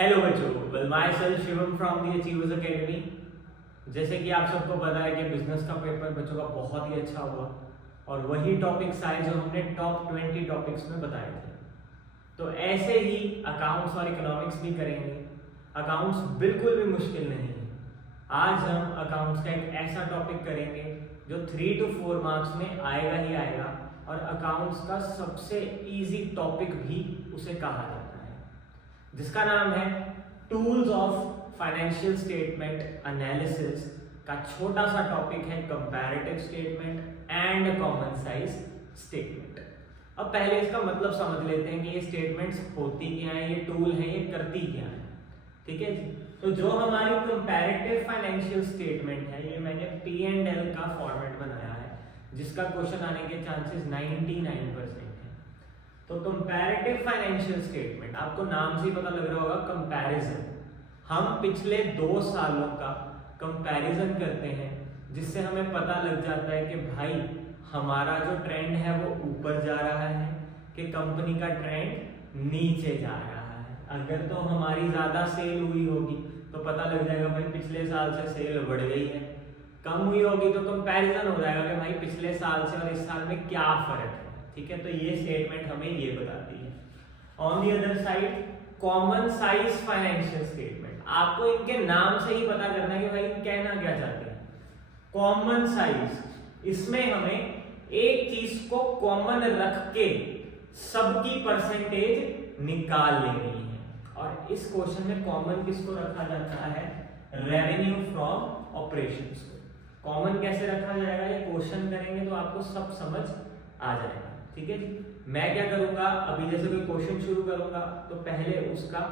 Hello बच्चों, well my self Shivam from the achievers academy. जैसे कि आप सबको पता है कि बिजनेस का पेपर बच्चों का बहुत ही अच्छा हुआ और वही टॉपिक्स आए जो हमने टॉप 20 टॉपिक्स में बताए थे। तो ऐसे ही अकाउंट्स और इकोनॉमिक्स भी करेंगे। अकाउंट्स बिल्कुल भी मुश्किल नहीं है। आज हम अकाउंट्स का एक ऐसा टॉपिक करेंगे जो 3 to 4 मार्क्स में आएगा ही आएगा और अकाउंट्स का सबसे इजी टॉपिक भी उसे कहा जाता है, जिसका नाम है tools of financial statement analysis. का छोटा सा टॉपिक है comparative statement and common size statement. अब पहले इसका मतलब समझ लेते हैं कि ये स्टेटमेंट्स होती क्या है, ये टूल है, ये करती क्या है। ठीक है जी। तो जो हमारी कंपैरेटिव फाइनेंशियल स्टेटमेंट है, ये मैंने P&L का फॉर्मेट बनाया है, जिसका क्वेश्चन आने के चांसेस 99% है। तो कंपैरेटिव फाइनेंशियल स्टेटमेंट, आपको नाम से ही पता लग रहा होगा, कंपैरिजन। हम पिछले 2 सालों का कंपैरिजन करते हैं, जिससे हमें पता लग जाता है कि भाई हमारा जो ट्रेंड है वो ऊपर जा रहा है कि कंपनी का ट्रेंड नीचे जा रहा है। अगर तो हमारी ज्यादा सेल हुई होगी तो पता लग जाएगा भाई पिछले साल से सेल बढ़ गई है, कम हुई होगी तो कंपैरिजन हो जाएगा कि भाई पिछले साल से और इस साल में क्या फर्क है। ठीक है, तो ये स्टेटमेंट हमें ये बताती है। On the other side common size financial statement, आपको इनके नाम से ही पता करना है कि भाई कहना क्या चाहते हैं। कॉमन साइज, इसमें हमें एक चीज को कॉमन रख के सबकी परसेंटेज निकाल लेनी है। और इस क्वेश्चन में कॉमन किसको रखा जाता है? रेवेन्यू फ्रॉम ऑपरेशंस को। कॉमन कैसे रखा जाएगा, ये क्वेश्चन करेंगे तो आपको सब समझ आ जाएगा। ठीक है जी। मैं क्या करूंगा, अभी जैसे कोई क्वेश्चन शुरू करूंगा तो पहले उसका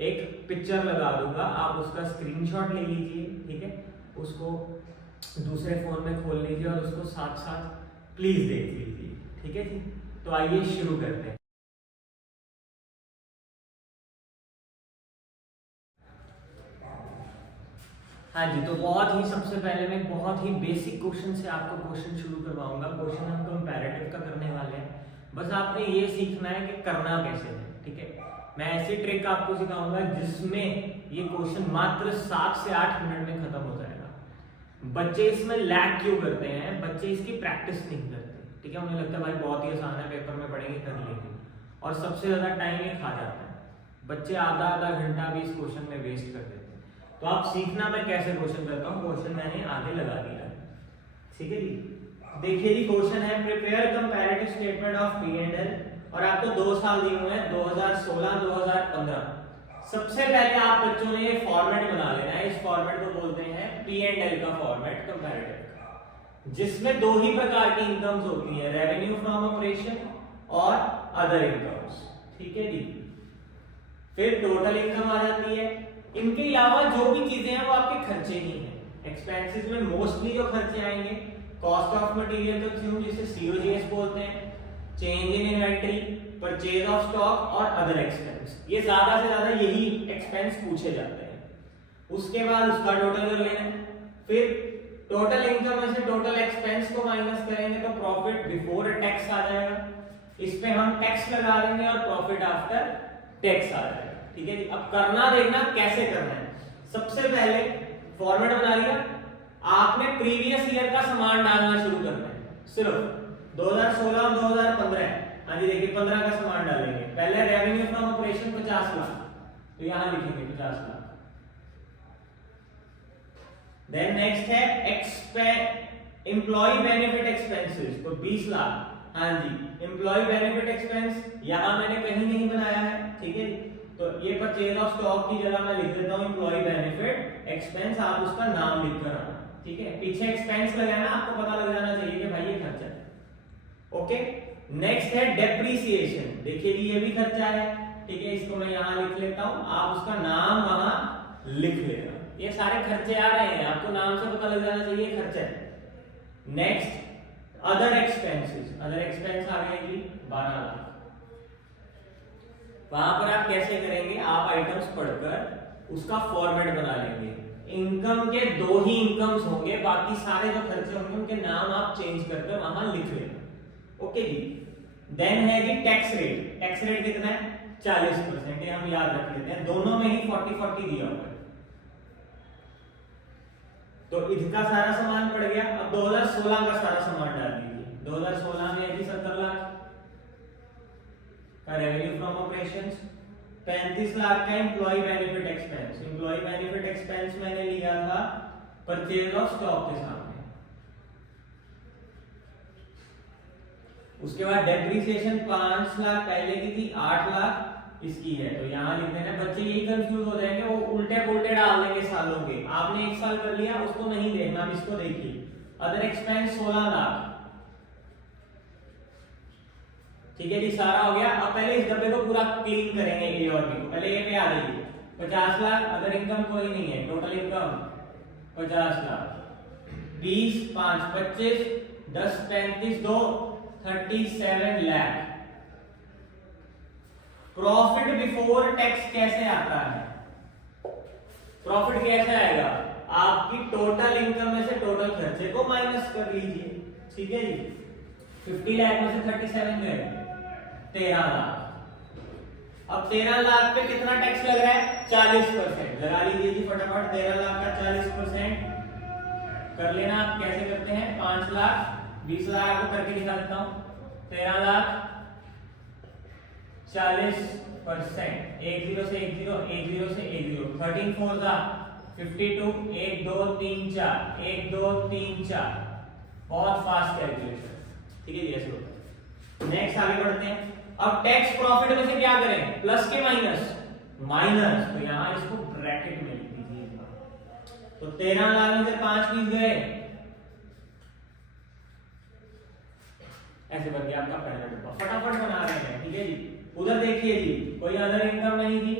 एक पिक्चर लगा दूंगा, आप उसका स्क्रीनशॉट ले लीजिए। ठीक है, उसको दूसरे फोन में खोल लीजिए और उसको साथ साथ प्लीज देख लीजिए। ठीक है जी। तो आइए शुरू करते हैं। हाँ जी, तो बहुत ही सबसे पहले मैं बहुत ही बेसिक क्वेश्चन से आपको क्वेश्चन शुरू करवाऊंगा। क्वेश्चन हम कंपैरेटिव का करने वाले हैं। बस आपने ये सीखना है कि करना कैसे है। ठीक है, मैं ऐसी ट्रिक आपको सिखाऊंगा जिसमें ये क्वेश्चन मात्र 7 से 8 मिनट में खत्म हो जाएगा। बच्चे इसमें लैग क्यों करते हैं? बच्चे इसकी प्रैक्टिस नहीं करते। ठीक है, उन्हें लगता है भाई बहुत ही आसान है, पेपर में पढ़ेंगे कर लेंगे, और सबसे ज्यादा टाइम ये खा जाता है। बच्चे आधा आधा घंटा भी इस क्वेश्चन में वेस्ट कर देते हैं। तो आप सीखना मैं कैसे क्वेश्चन करता हूँ। क्वेश्चन मैंने आगे लगा दिया है। ठीक है जी। देखिए जी, क्वेश्चन है prepare comparative statement of P&L, और आपको 2 साल दिए हुए हैं, 2016-2015। सबसे पहले आप बच्चों ने ये फॉर्मेट बना लेना है। इस फॉर्मेट को बोलते हैं P&L का फॉर्मेट, कंपैरेटिव का, जिसमें 2 ही प्रकार की इनकम्स होती है, रेवेन्यू फ्रॉम ऑपरेशन और अदर इनकम्स। ठीक है जी। फिर टोटल इनकम आ जाती है। इनके अलावा जो भी चीजें हैं वो आपके खर्चे ही हैं। एक्सपेंसेस में मोस्टली जो खर्चे आएंगे, कॉस्ट ऑफ मटेरियल कंज्यूम जिसे COGS बोलते हैं, change in inventory, purchase of stock और अदर एक्सपेंस। ये ज्यादा से ज्यादा यही एक्सपेंस पूछे जाते हैं। उसके बाद उसका टोटल कर लेना है। फिर टोटल इनकम में से टोटल एक्सपेंस को माइनस करेंगे तो प्रॉफिट बिफोर टैक्स आ जाएगा। इस पे हम टैक्स लगा देंगे और प्रॉफिट आफ्टर टैक्स आ जाएगा। ठीक है जी। अब करना देखना कैसे करना है। सबसे पहले फॉर्मेट बना लिया, आपने प्रीवियस ईयर का सामान डालना शुरू करना है। सिर्फ 2016 और 2015। हाँ जी, देखिए 15 का सामान डालेंगे। पहले रेवेन्यू फ्रॉम ऑपरेशन 50 लाख, तो यहां लिखेंगे 50 लाख। देन नेक्स्ट है एम्प्लॉय बेनिफिट एक्सपेंसेस, तो 20 लाख। हाँ जी, एम्प्लॉय बेनिफिट एक्सपेंस यहां मैंने कहीं नहीं बनाया है। ठीक है, तो ये परचेज ऑफ स्टॉक की जगह मैं लिख देता हूं एम्प्लॉय बेनिफिट एक्सपेंस, आप उसका नाम लिख कर आना। ठीक है, पीछे एक्सपेंस लगाना, आपको पता लग जाना चाहिए कि भाई ये खर्चा है। ओके, नेक्स्ट है डेप्रिसिएशन। देखिए ये भी खर्चा है। ठीक है, इसको मैं यहां लिख लेता हूं, आप उसका नाम वहां लिख लेना। ये सारे खर्चे आ रहे हैं, आपको नाम से पता लग जाना चाहिए खर्चा है। Next other expenses, other expense आ गए जी 12 लाख। वहां पर आप कैसे करेंगे, आप आइटम्स पढ़कर उसका फॉर्मेट बना लेंगे। इनकम के 2 ही इनकम्स होंगे, बाकी सारे जो खर्चे होंगे उनके नाम आप चेंज करके वहां लिख लेना। ओके जी। देन है जी टैक्स रेट। टैक्स रेट कितना है? 40%, ये हम याद रख लेते हैं, दोनों में ही 40-40 दिया हुआ है। तो इसका सारा सामान पड़ गया। अब 2016 का सारा सामान डाल दीजिए। 2016 में यदि 70 लाख का रेवेन्यू फ्रॉम ऑपरेशंस, 35 लाख का employ benefit expense. Employ benefit expense मैंने लिया था परचेज ऑफ स्टॉक के सामने। उसके बाद डेप्रिसिएशन 5 लाख पहले की थी, 8 लाख इसकी है। तो यहां लिख देना, बच्चे यही कंफ्यूज हो जाएंगे, वो उल्टे पुल्टे डाल देंगे सालों के। आपने एक साल कर लिया, उसको नहीं देखना, आप इसको देखिए। अदर एक्सपेंस 16 लाख, ठीक है जी, सारा हो गया। अब पहले इस डब्बे को पूरा क्लीन करेंगे, ए और बी को। पहले ए पे आ जाइए। 50 लाख अदर इनकम कोई नहीं है, total income 50 lakh. 20 5 25 10 35 2 37 lakh. Profit before tax कैसे आता है? प्रॉफिट कैसे आएगा? आपकी टोटल इनकम में से टोटल खर्चे को माइनस कर लीजिए, ठीक है जी। 50 लाख में से 37 गए, 13 लाख। अब 13 लाख पे कितना टैक्स लग रहा है? 40%। लगा लीजिए जी फटाफट। 13 लाख का 40% कर लेना। आप कैसे करते हैं? 5 लाख 20 लाख आपको करके दिखा देता हूं। 13 लाख 40%, 1 0 से 1 0, 1 0 से 1 0, 13 4 जा 52, 1 2 3 4, 1 2 3 4। बहुत फास्ट कैलकुलेशन, ठीक है जी, ऐसे होता है। नेक्स्ट आगे बढ़ते हैं। अब टैक्स प्रॉफिट में से क्या करें? प्लस के माइनस? माइनस। तो यहां इसको ब्रैकेट में लिख दीजिए। तो 13 लाख में से 5 20 गए, ऐसे बन गया आपका पहला डब्बा। फटाफट बना रहे हैं, ठीक है जी। उधर देखिए जी, कोई अदर इनकम नहीं थी।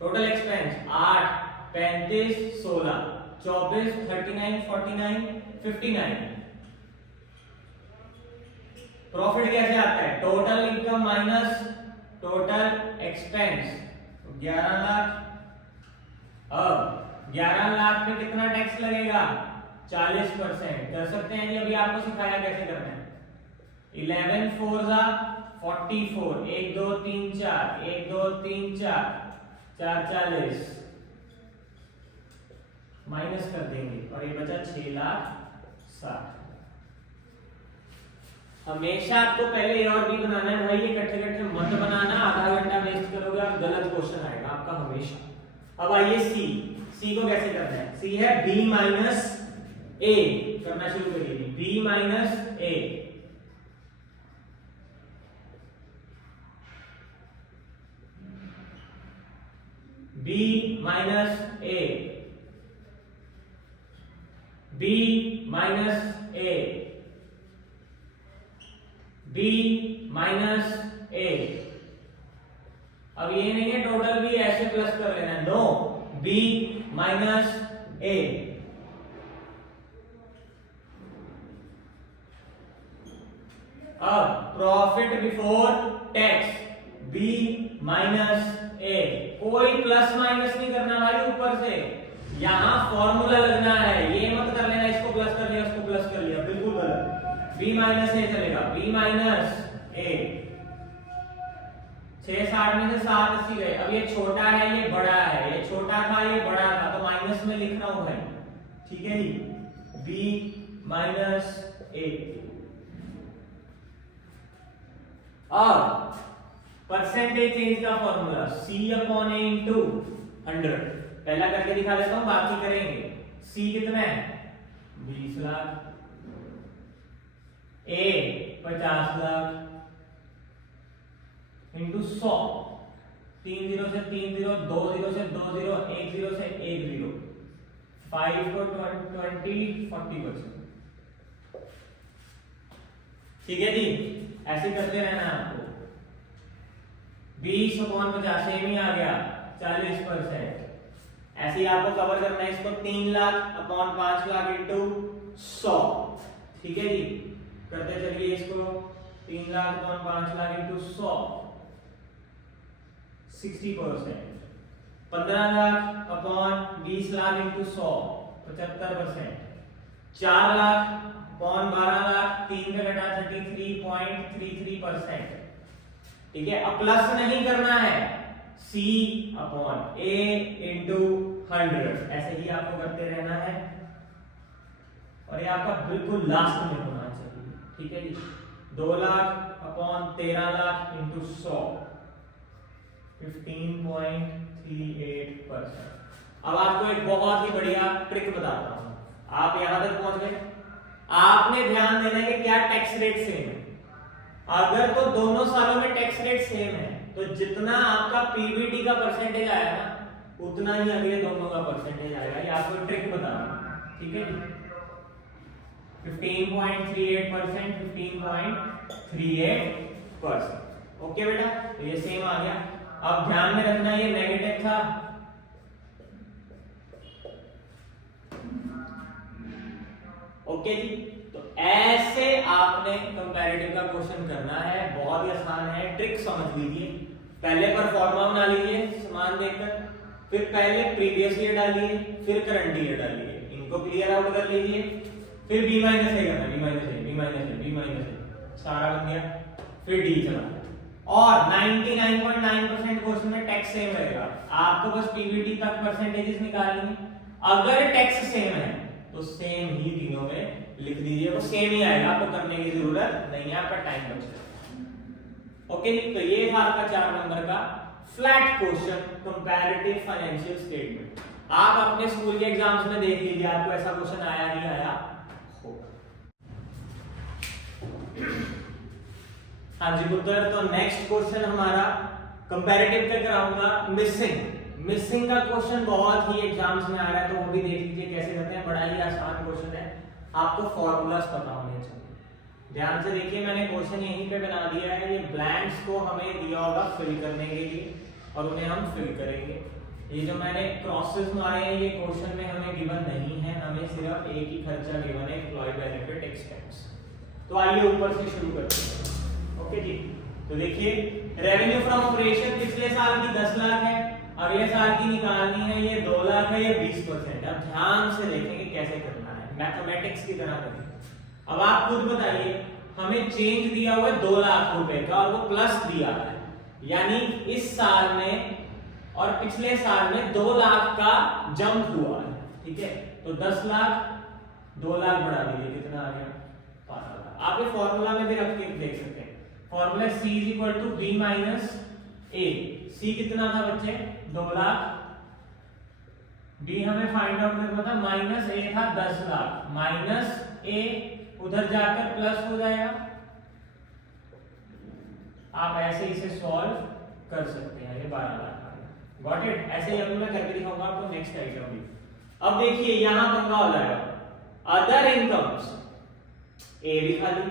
Total expense 8 35 16 24 39 49 59। प्रॉफिट कैसे आता है? Total income minus total expense, 11 lakh. अब 11 लाख पे कितना टैक्स लगेगा? 40%। कर सकते हैं जी, अभी आपको सिखाया कैसे करना है। 11 4 जा 44, 1 2 3 4, 1 2 3 4, 4 40, माइनस कर देंगे और ये बचा 6 लाख 60। हमेशा आपको पहले ए और बी बनाना है भाई, ये इकट्ठे मत बनाना, आधा घंटा वेस्ट करोगे और गलत क्वेश्चन आएगा आपका हमेशा। अब आइए सी। सी को कैसे करना है? सी है बी माइनस ए। करना शुरू करिए। B minus A, B minus A, B minus A, B minus A. अब ये नहीं है टोटल भी ऐसे प्लस कर लेना, नो, बी माइनस ए। अब profit before tax B minus A. कोई प्लस माइनस नहीं करना भाई ऊपर से, यहां फॉर्मूला लगना है। ये मत कर लेना इसको प्लस कर लिया उसको प्लस कर लिया, बिल्कुल गलत। बी माइनस ए चलेगा, बी माइनस ए। 6 60 में से 7 80 गए। अब ये छोटा है ये बड़ा है, ये छोटा था ये बड़ा था, तो माइनस में लिख रहा हूं भाई, ठीक है जी। B minus A. अब परसेंटेज चेंज का फॉर्मूला सी अपॉन ए इंटू 100। पहला करके दिखा देता हूं, बाकी करेंगे। सी कितना है? 20 लाख। ए 50 लाख इंटू 100। 3 0 से 3 0, 2 0 से 2 0, 1 0 से 1 0, 5 को 20 40%, ठीक है जी। ऐसे करते रहना आपको। 20 अपॉन 50 सेम ही आ गया, 40%। ऐसे ही आपको कवर करना है इसको। 3 लाख अपॉन 5 लाख इंटू 100, ठीक है जी। करते चलिए इसको। 3 lakh upon 5 lakh into 100, 60%। 15 lakh upon 20 lakh into 100, 75%। 4 lakh upon 12 lakh, 3 पे घटा 33.33%, ठीक है। अब प्लस नहीं करना है, C अपॉन A इंटू 100 ऐसे ही आपको करते रहना है और ये आपका बिल्कुल लास्ट में होना चाहिए, ठीक है जी। 2 लाख अपॉन 13 लाख इंटू 100 15.38%। अब आपको एक बहुत ही बढ़िया ट्रिक बताता हूं, आप यहां तक पहुंच गए, आपने ध्यान देना है कि क्या टैक्स रेट सेम है। अगर तो दोनों सालों में टैक्स रेट सेम है तो जितना आपका पीबीटी का परसेंटेज आया ना उतना ही अगले दोनों का परसेंटेज आएगा। ये आपको ट्रिक बता रहा हूं, ठीक है। 15.38%, 15.38%। ओके बेटा, तो ये सेम आ गया। अब ध्यान में रखना ये नेगेटिव था, ओके जी। तो ऐसे आपने कंपैरेटिव का क्वेश्चन करना है, बहुत ही आसान है, ट्रिक समझ लीजिए। पहले परफॉर्मा बना लीजिए समान देखकर, फिर पहले प्रीवियस ईयर डालिए, फिर करंट ईयर डालिए, इनको क्लियर आउट कर लीजिए, फिर बी माइनस ए करना, बी माइनस ए, बी माइनस ए, बी माइनस ए, सारा बन गया, फिर डी चला। और 99.9% क्वेश्चन में टैक्स सेम रहेगा, आपको बस पीबीटी तक परसेंटेजेस निकालनी है। अगर टैक्स सेम है तो सेम ही तीनों में लिख दीजिए, वो सेम ही आएगा, आपको करने की जरूरत नहीं है, आपका टाइम बचेगा। ओके जी, तो ये था आपका 4 नंबर का flat question comparative financial statement. आप अपने स्कूल के एग्जाम्स में देख लीजिए, आपको ऐसा क्वेश्चन आया नहीं आया होगा। हाँ जी पुत्र, तो नेक्स्ट क्वेश्चन हमारा कंपैरेटिव पे कराऊंगा मिसिंग का क्वेश्चन बहुत ही एग्जाम्स में आ रहा है, तो वो भी देख लीजिए कैसे करते हैं। बड़ा ही आसान क्वेश्चन है, आपको फॉर्मूलाज पता होने चाहिए। ध्यान से देखिए, मैंने क्वेश्चन यहीं पे बना दिया है, ये ब्लैंक्स को हमें दिया होगा फिल करने के लिए और उन्हें हम फिल करेंगे। ये जो मैंने क्रॉसेस मारे हैं ये क्वेश्चन में हमें गिवन नहीं है, हमें सिर्फ एक ही खर्चा गिवन है, एम्प्लॉय बेनिफिट एक्सपेंस। तो आइए ऊपर से शुरू करते हैं। ओके जी, तो देखिए रेवेन्यू फ्रॉम ऑपरेशन पिछले साल की 10 लाख है, अगले साल की निकालनी है, ये 2 लाख है, ये 20%। अब ध्यान से देखेंगे कैसे करना है, मैथमेटिक्स की तरह करेंगे। अब आप खुद बताइए, हमें चेंज दिया हुआ है 2 लाख रुपए का और वो प्लस दिया है, यानी इस साल में और पिछले साल में 2 लाख का जंप हुआ है, ठीक है। तो 10 लाख 2 लाख बढ़ा दीजिए, कितना आ गया 12 लाख। आप ये फॉर्मूला में भी रख के देख सकते हैं, formula C = B - A। C कितना था बच्चे 2 लाख, B हमें फाइंड आउट करना था, माइनस A था 10 लाख, माइनस A उधर जाकर प्लस हो जाएगा। आप ऐसे इसे सॉल्व कर सकते हैं, ये 12 लाख आ गया। Got it? ऐसे ही अब मैं करके दिखाऊंगा आपको नेक्स्ट आइटम भी। अब देखिए यहां पंगा हो जाएगा, अदर इनकम्स A भी खाली,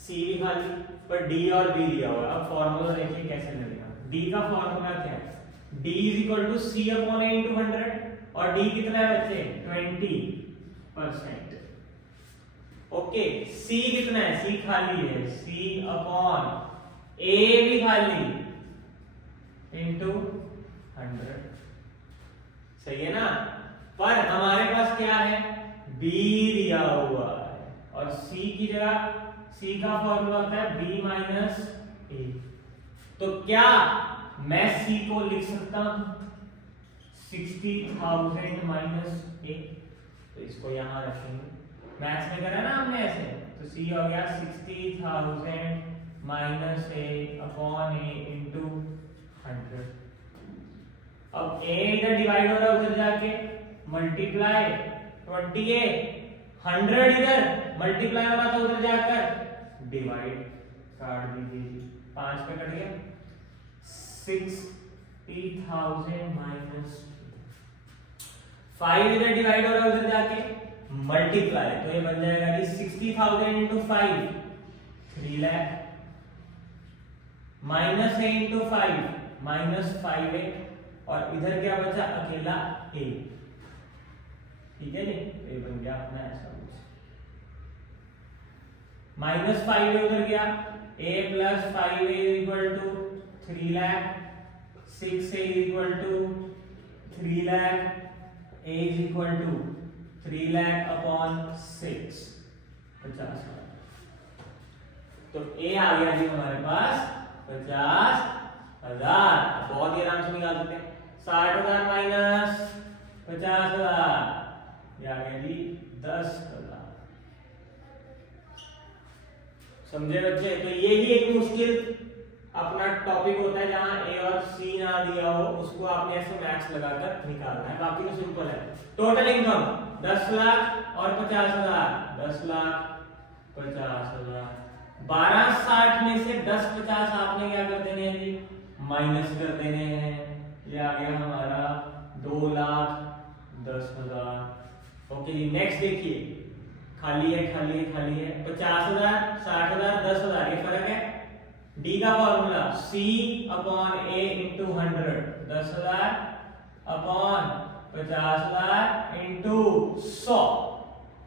C भी खाली, पर D और B दिया हुआ है। अब फॉर्मूला देखिए कैसे लगेगा। D का फॉर्मूला क्या है, D = C / A × 100 और D कितना है बच्चे 20%। ओके, C कितना है, C खाली है, C / A भी खाली इंटू 100, सही है ना। पर हमारे पास क्या है, B दिया हुआ है और C की जगह C का फॉर्मूला होता है B - A। तो क्या मैं C को लिख सकता हूं 60,000 - A, तो इसको यहां रखेंगे। मैथ्स में करा ना हमने ऐसे, तो C हो गया 60,000 - A / A इंटू 100। अब A इधर डिवाइड हो रहा है उधर जाके, मल्टीप्लाई 20A, 100 इधर मल्टीप्लाई हो रहा था उधर जाकर, डिवाइड काट दीजिए, 5 पे कट गया, 60,000 - 5 इधर डिवाइड हो रहा है उधर जाके, मल्टीप्लाई, तो ये बन जाएगा कि 60,000 × 5 3 लाख, माइनस A × 5 -5A, और इधर क्या बचा अकेला A, ठीक है जी। ये बन गया अपना ऐसा कुछ, -5A उधर गया, A + 5A = 3 lakh, 6A = 3 lakh, A = 3 lakh / 6 50 lakh. तो A आ गया जी हमारे पास 50,000। बहुत ही आराम से निकाल सकते हैं। 60,000 माइनस 50,000 ये आ गया जी 10,000। समझे बच्चे? तो ये ही एक मुश्किल अपना टॉपिक होता है जहां ए और सी ना दिया हो, उसको आपने ऐसे मैथ्स लगाकर निकालना है। बाकी तो सिंपल है। टोटल इनकम 10 लाख और 50,000। 10 लाख 50,000। 1260 में से 10-50 आपने क्या कर देने हैं जी? माइनस कर देने हैं। ये आ गया हमारा 2,10,000। ओके जी, नेक्स्ट देखिए, खाली है खाली है खाली है। 50,000 60,000 10,000 ये फर्क है। डी का formula C upon A into 100। 10,000 upon 50,000 into 100।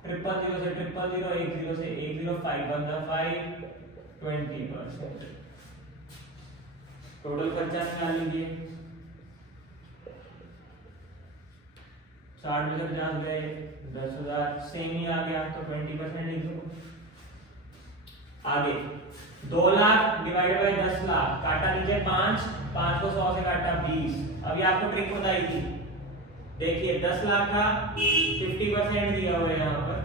000 से 000 10 से 10 5 बनता 5 20%। टोटल खर्चा निकाल लीजिए। 60 में से 50 गए 10,000 सेम ही आ गया, तो 20% लिख दो। आगे 2 लाख डिवाइडेड बाय 10 लाख, काटा नीचे 5 को 100 से काटा 20। अभी आपको ट्रिक बताई थी, देखिए 10 लाख का 50% दिया हुआ है यहाँ पर।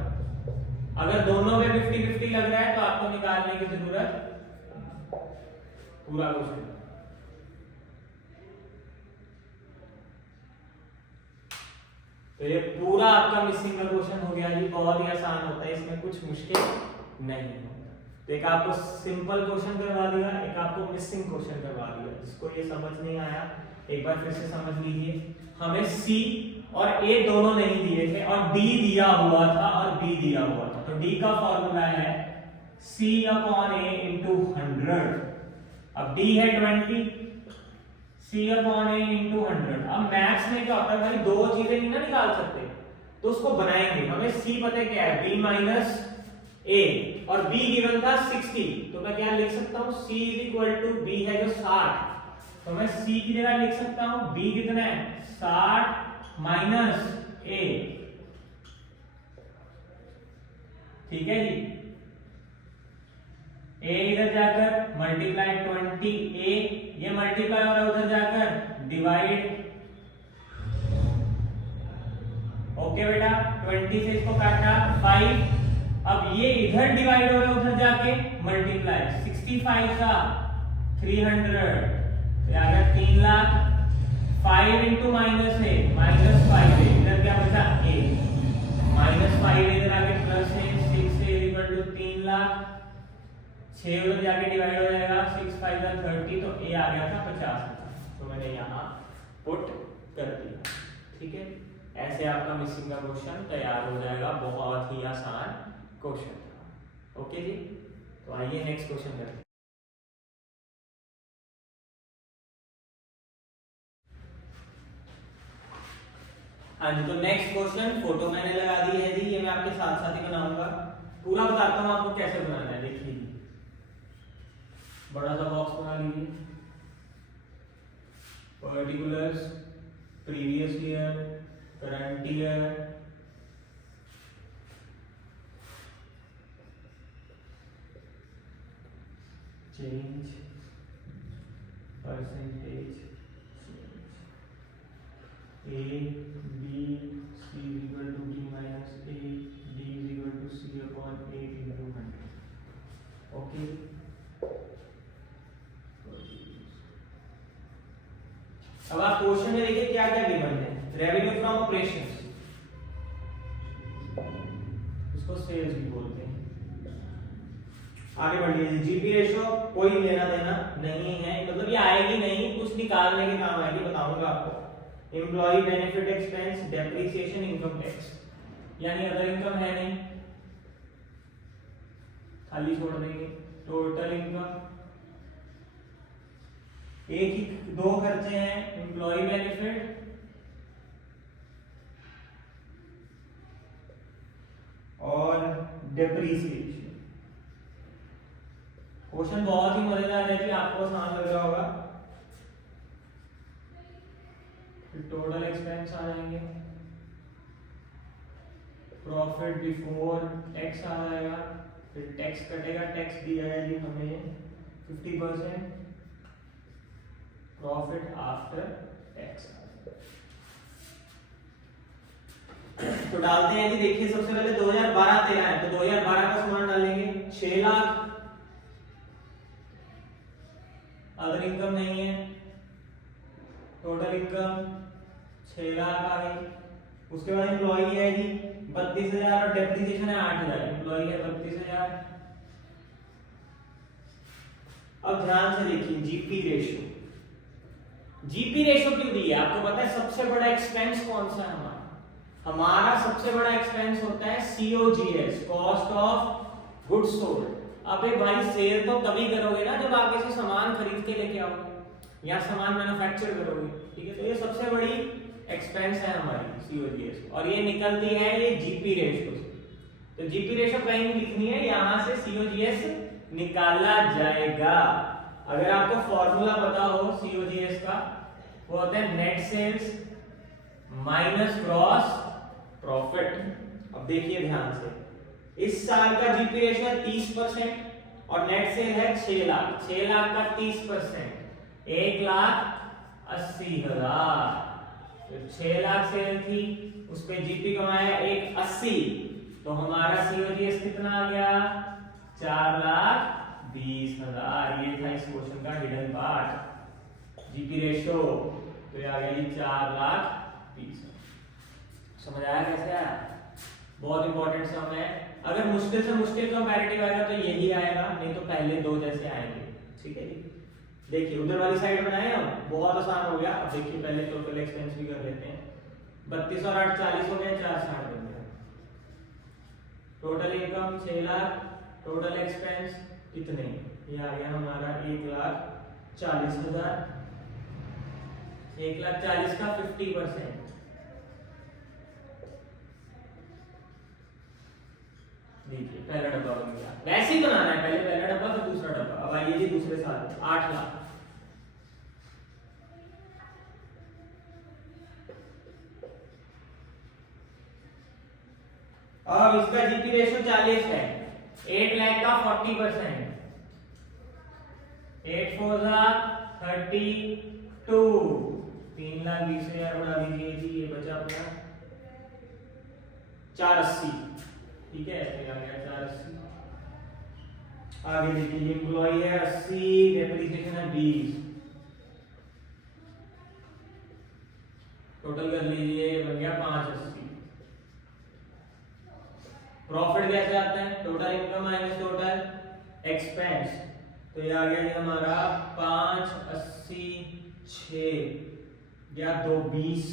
अगर दोनों में 50-50 लग रहा है तो आपको निकालने की जरूरत पूरा क्वेश्चन। तो ये पूरा आपका मिसिंग का क्वेश्चन हो गया जी। बहुत ही आसान होता है, इसमें कुछ मुश्किल नहीं होता। तो एक आपको सिंपल क्वेश्चन करवा दिया, एक आपको मिसिंग क्वेश्चन करवा दिया। जिसको ये समझ नहीं आया एक बार फिर से समझ लीजिए। हमें सी और ए दोनों नहीं दिए थे और डी दिया हुआ था और बी दिया हुआ था। तो डी का फॉर्मूला है सी अपॉन ए इंटू 100। अब डी है 20, सी अपॉन ए इंटू 100। अब मैथ्स में क्या होता है भाई, दो चीजें नहीं ना निकाल सकते, तो उसको बनाएंगे। हमें सी पता है क्या है, बी माइनस ए, और b गिवन था 60। तो मैं क्या लिख सकता हूँ, c is equal to b है जो 60, तो मैं c की जगह लिख सकता हूँ b कितना है 60 माइनस a। ठीक है जी। a इधर जाकर मल्टीप्लाई 20a, ये मल्टीप्लाई हो रहा है उधर जाकर डिवाइड। ओके बेटा, 20 से इसको काटा 5। अब ये इधर डिवाइड हो रहा है उधर जाके मल्टीप्लाई। 65 का 300 तो आ गया 3 लाख। 5 इंटू माइनस है -5 है, इधर क्या बचा a, -5 इधर आके प्लस है 6 से इक्वल टू 3 लाख। 6 उधर जाके डिवाइड हो जाएगा 6 5 का 30, तो a आ गया था 50। तो मैंने यहाँ पुट कर दिया। ठीक है, ऐसे आपका मिसिंग का क्वेश्चन तैयार हो जाएगा। बहुत ही आसान क्वेश्चन था। ओके जी, तो आइए नेक्स्ट क्वेश्चन करते हैं। हाँ जी, तो नेक्स्ट क्वेश्चन फोटो मैंने लगा दी है जी, ये मैं आपके साथ साथ ही बनाऊंगा। पूरा बताता हूँ आपको कैसे बनाना है। देखिए बड़ा सा बॉक्स बना लीजिए। Particulars, previous year, current year, change, percentage change, a b c is equal to b minus a, d is equal to c upon a into 100. Okay, अब आप क्वेश्चन में देखिए क्या क्या गिवन है। रेवेन्यू फ्रॉम ऑपरेशंस, इसको sales भी बोलते हैं। आगे बढ़िए, जीपी रेशो कोई लेना देना नहीं है, मतलब ये आएगी नहीं, कुछ निकालने के काम आएगी, बताऊंगा आपको। Employ benefit expense, depreciation, income tax, यानी अदर इनकम है नहीं, खाली छोड़ देंगे। टोटल इनकम, एक ही दो खर्चे हैं, एम्प्लॉय बेनिफिट और डेप्रिसिएशन। क्वेश्चन बहुत ही मजेदार है कि आपको आसान लग रहा होगा। फिर टोटल एक्सपेंस आ जाएंगे, प्रॉफिट बिफोर टैक्स आ जाएगा, फिर टैक्स कटेगा। टैक्स दिया है जी हमें 50%, प्रॉफिट आफ्टर टैक्स। तो डालते हैं जी, देखिए सबसे पहले 2012-13 है, तो 2012 का समान डालेंगे 6 लाख, अदर इनकम नहीं है, टोटल इनकम 6 लाख आ गई। उसके बाद एम्प्लॉई है जी 32,000 और डेप्रिसिएशन है 8,000, एम्प्लॉई है 32,000। अब ध्यान से देखिए जीपी रेशियो, जीपी रेशियो क्यों दी है आपको पता है? सबसे बड़ा एक्सपेंस कौन सा है हमारा? हमारा सबसे बड़ा एक्सपेंस होता है COGS, cost of goods sold. अबे भाई सेल तो तभी करोगे ना जब आप इसे सामान खरीद के लेके आओगे या सामान मैन्युफैक्चर करोगे, ठीक है? तो ये सबसे बड़ी एक्सपेंस है हमारी COGS, और ये निकलती है ये जीपी रेशियो से। तो जीपी रेशियो कहीं नहीं लिखनी है, यहां से COGS निकाला जाएगा। अगर आपको फॉर्मूला पता हो COGS का, वो होता है net sales minus gross profit. अब देखिए ध्यान से, इस साल का जीपी रेशियो है 30% और नेट सेल है 6 लाख। 6 लाख का 30% 1,80,000। तो 6 लाख सेल थी, उस पे जीपी कमाया 1,80, तो हमारा COGS कितना आ गया? 4,20,000। ये था इस क्वेश्चन का हिडन पार्ट, जीपी रेशियो। तो ये आ गया जी 4,20,000। समझ आया कैसे आया? बहुत इंपॉर्टेंट सम है। अगर मुश्किल से मुश्किल कंपैरेटिव आएगा तो यही आएगा, नहीं तो पहले दो जैसे आएंगे, ठीक है जी? देखिए उधर वाली साइड बनाए हम, बहुत आसान हो गया। अब देखिए पहले टोटल एक्सपेंस भी कर लेते हैं। 32 और 8 40 हो गए, 460 बन गया। Total income 6 lakh, total expense कितने? ये आ गया हमारा 1,40,000। 1,40,000 का 50%, देखिए पहला डब्बा बन गया। वैसे ही बनाना है, पहले पहला डब्बा फिर दूसरा डब्बा। अब आइए जी दूसरे साल 8 लाख। अब इसका जीपी रेशियो 40 है, 8 लाख का 40%, 8 4 32, 3,20,000 बढ़ा दीजिए जी, ये बचा अपना 480, ठीक है? ऐसे आ गया 480। आगे देखिए एम्प्लॉई है 80, डेप्रिसिएशन है 20, टोटल कर लीजिए, ये बन गया 580। प्रॉफिट कैसे आता है? Total income minus total expense. तो ये आ गया जी हमारा 580, 6 या 2 20,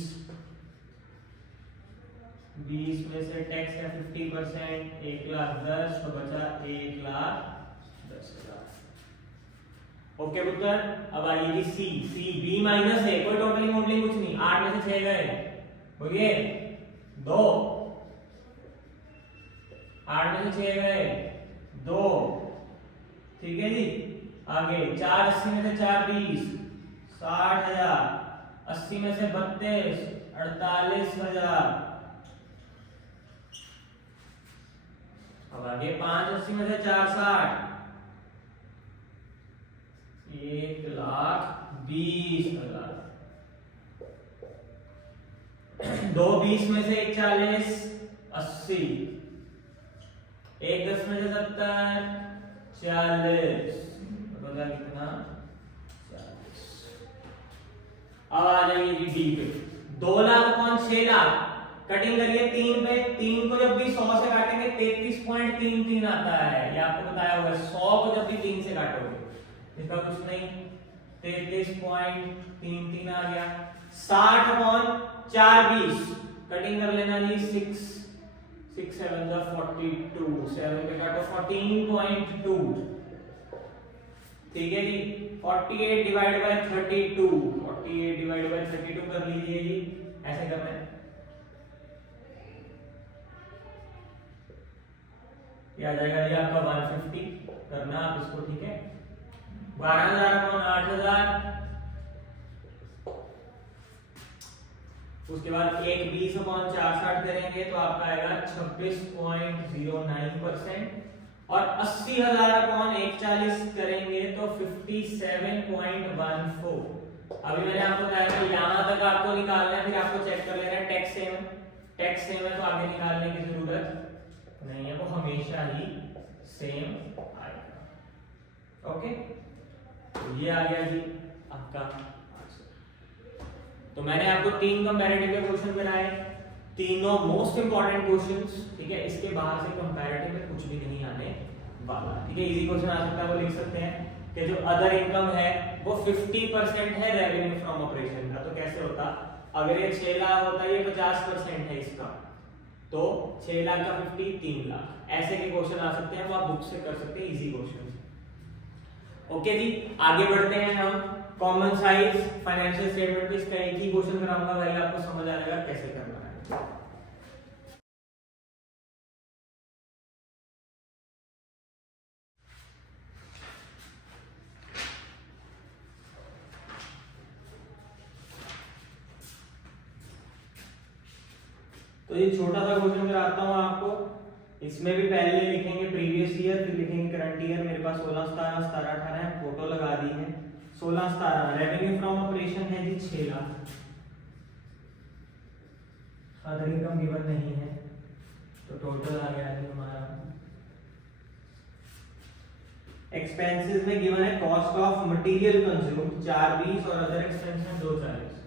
20 में से टैक्स है 50%, 1,10,000, तो बचा 1,10,000। ओके पुत्र। अब आइए जी सी बी माइनस है, कोई टोटलिंग मोडलिंग कुछ नहीं। 8 में से 6 गए, बोलिए 2, 8 में से 6 गए 2, ठीक है जी? आगे 480 में से 4 20, 60,000, 80 में से 32, 48,000। अब आगे 580 में से 4 60, 1,20,000। 2 20 में से 1 40, 80, 1 10 में से 70, 40, बता कितना 40। अब आ जाएंगे जी डी पे। 2 लाख कौन 6 लाख, कटिंग करिए 3 पे। 3 को जब भी 100 से काटेंगे 33.33 आता है, ये आपको बताया होगा। 100 को जब भी 3 से काटोगे, इसका कुछ नहीं, 33.33 आ गया। 60 कौन 4 20, कटिंग कर लेना जी 6 7 42, 7 पे काटो 14.2, ठीक है जी? 48 डिवाइड बाय 32, 48 डिवाइड बाय 32 कर लीजिए जी, ऐसे करना है। ये आ जाएगा जी आपका 150, करना आप इसको, ठीक है? 12,000 कौन 8,000, उसके बाद 1 20 कौन 460 करेंगे तो आपका आएगा 26.09%, और 80,000 कौन 1 40 करेंगे तो 57.14, अभी मैंने आपको बताया था यहाँ तक आपको निकालना है, फिर आपको चेक कर लेना है टैक्स सेम है, टैक्स सेम है तो आगे निकालने की जरूरत नहीं है, वो हमेशा ही सेम आएगा। ओके, तो ये आ गया जी आपका आंसर। तो मैंने आपको 3 कंपैरेटिव के क्वेश्चन बनाए, तीनों मोस्ट इंपॉर्टेंट क्वेश्चंस, ठीक है। इसके बाहर से कंपैरेटिव में कुछ भी नहीं आने वाला, ठीक है। इजी क्वेश्चन आ सकता है, वो लिख सकते हैं कि जो अदर इनकम है वो 50% है रेवेन्यू फ्रॉम ऑपरेशन का। तो कैसे होता, अगर ये 6 लाख होता है, ये 50% है इसका, तो 6 लाख का 50 3 लाख, ऐसे के क्वेश्चन आ सकते हैं, वो आप बुक से कर सकते हैं, इजी क्वेश्चन। ओके जी, आगे बढ़ते हैं हम। कॉमन साइज फाइनेंशियल स्टेटमेंट पे इसका एक ही क्वेश्चन कराऊंगा भाई, आपको समझ आ जाएगा कैसे करना है। तो ये छोटा सा क्वेश्चन कराता हूं आपको, इसमें भी पहले लिखेंगे प्रीवियस ईयर, फिर लिखेंगे करंट ईयर। मेरे पास 16 17 17 18 है, फोटो लगा दी है। 16 17 रेवेन्यू फ्रॉम ऑपरेशन है जी 6 लाख, अदर इनकम गिवन नहीं है, तो टोटल आ गया है हमारा। एक्सपेंसेस में गिवन है कॉस्ट ऑफ मटेरियल कंज्यूम्ड 420 और अदर एक्सपेंस है 240।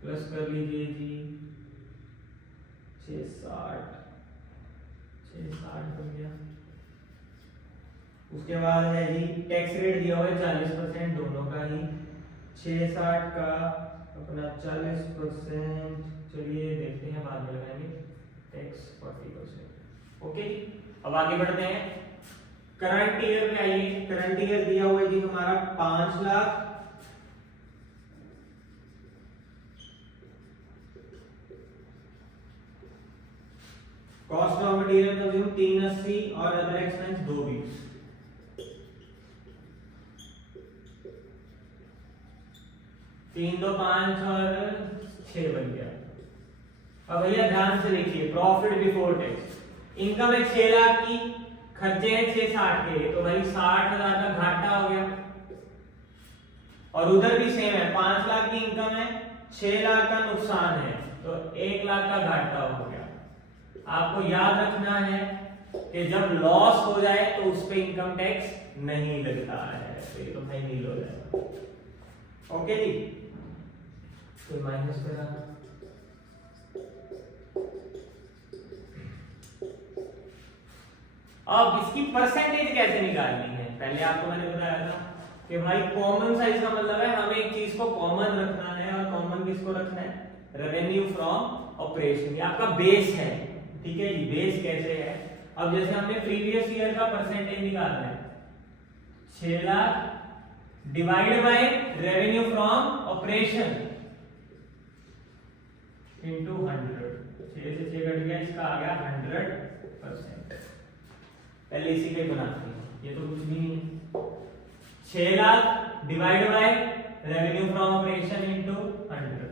प्लस कर लीजिए जी 660 बन गया। उसके बाद है जी टैक्स रेट दिया हुआ है 40% दोनों का ही, 660 का अपना 40%, चलिए देखते हैं बाद में लगाएंगे, टैक्स 40%। ओके, अब आगे बढ़ते हैं करंट ईयर में। आइए, करंट ईयर दिया हुआ है जी हमारा 5 lakh, cost of material consume 380 और अदर एक्सपेंस 220। तीन दो 5 और 6 बन गया। अब भैया ध्यान से देखिए, प्रॉफिट बिफोर टैक्स, इनकम है 6 लाख की, खर्चे हैं 660 के, तो भाई 60,000 का घाटा हो गया। और उधर भी सेम है, 5 लाख की इनकम है, 6 लाख का नुकसान है, तो 1 लाख का घाटा हो गया। आपको याद रखना है कि जब लॉस हो जाए तो उस पे इनकम टैक्स नहीं लगता है, तो ये तो भाई नील हो जाएगा। ओके जी, तो माइनस करा, अब इसकी परसेंटेज कैसे निकालनी है। पहले आपको मैंने बताया था कि भाई कॉमन साइज का मतलब है हमें एक चीज को कॉमन रखना है, और कॉमन किसको रखना है, रेवेन्यू फ्रॉम ऑपरेशन, ये आपका बेस है, ठीक है जी। बेस कैसे है, अब जैसे हमने प्रीवियस ईयर का परसेंटेज निकालना है, 6 lakh divide by revenue from operation into 100, 6 से 6 कट गया, इसका आ गया 100%। पहले इसी पे बनाते हैं, ये तो कुछ भी नहीं है। 6 lakh divide by revenue from operation into 100,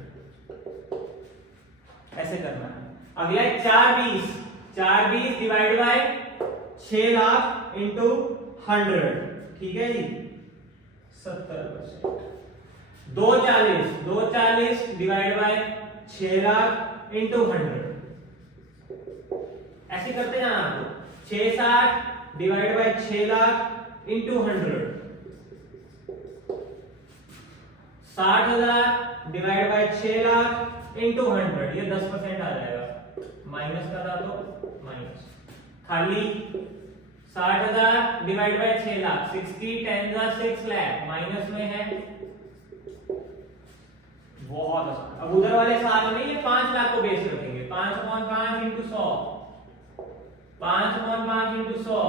ऐसे करना है। अगला है 420 डिवाइड बाय 6 लाख इंटू 100, ठीक है जी, 70%। 240 डिवाइड बाय 6 लाख इंटू 100, ऐसे करते जाना आपको। 660 divide by 6 lakh into 100, 60,000 divide by 6 lakh into 100, ये 10% आ जाएगा। माइनस का था तो माइनस, खाली 60,000 divide by 6 lakh, 60 10 6 lakh, minus में है, बहुत आसान। अब उधर वाले साल में ये 5 लाख को बेस रखेंगे, 5/5 इंटू 100, 5/5 इंटू 100,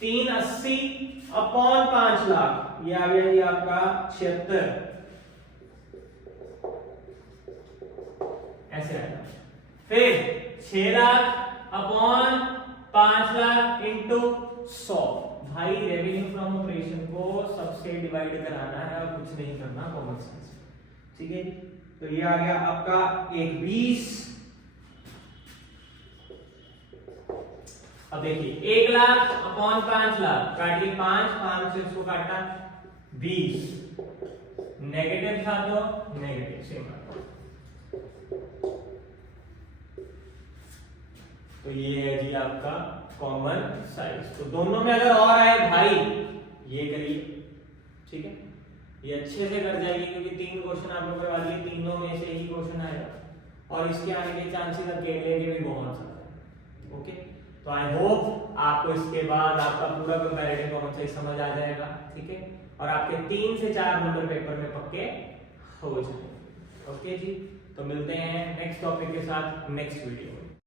380 अपॉन 5 लाख, ये आ गया जी आपका 76, ऐसे आएगा। फिर 6 लाख अपॉन 5 लाख इंटू 100, भाई रेवेन्यू फ्रॉम ऑपरेशन को सबसे डिवाइड कराना है और कुछ नहीं करना, कॉमन सेंस, ठीक है। तो ये आ गया आपका 120। अब देखिए 1 लाख अपॉन 5 लाख, काटिए 5 से इसको काटा 20, नेगेटिव था तो नेगेटिव सेम बात। तो ये है जी आपका कॉमन साइज। तो दोनों में अगर और आए भाई ये करिए, ठीक है, ये अच्छे से कर जाएगी क्योंकि 3 क्वेश्चन आप लोगों के वाली है, तीनों में से ही क्वेश्चन आएगा और इसके आने के चांसेस अकेले के भी बहुत सारे हैं। ओके, तो आई होप आपको इसके बाद आपका पूरा कंपैरेटिव कॉमन साइज समझ आ जाएगा, ठीक है, और आपके 3 से 4 नंबर पेपर में पक्के हो जाएंगे। ओके जी, तो मिलते हैं नेक्स्ट टॉपिक के साथ नेक्स्ट वीडियो में।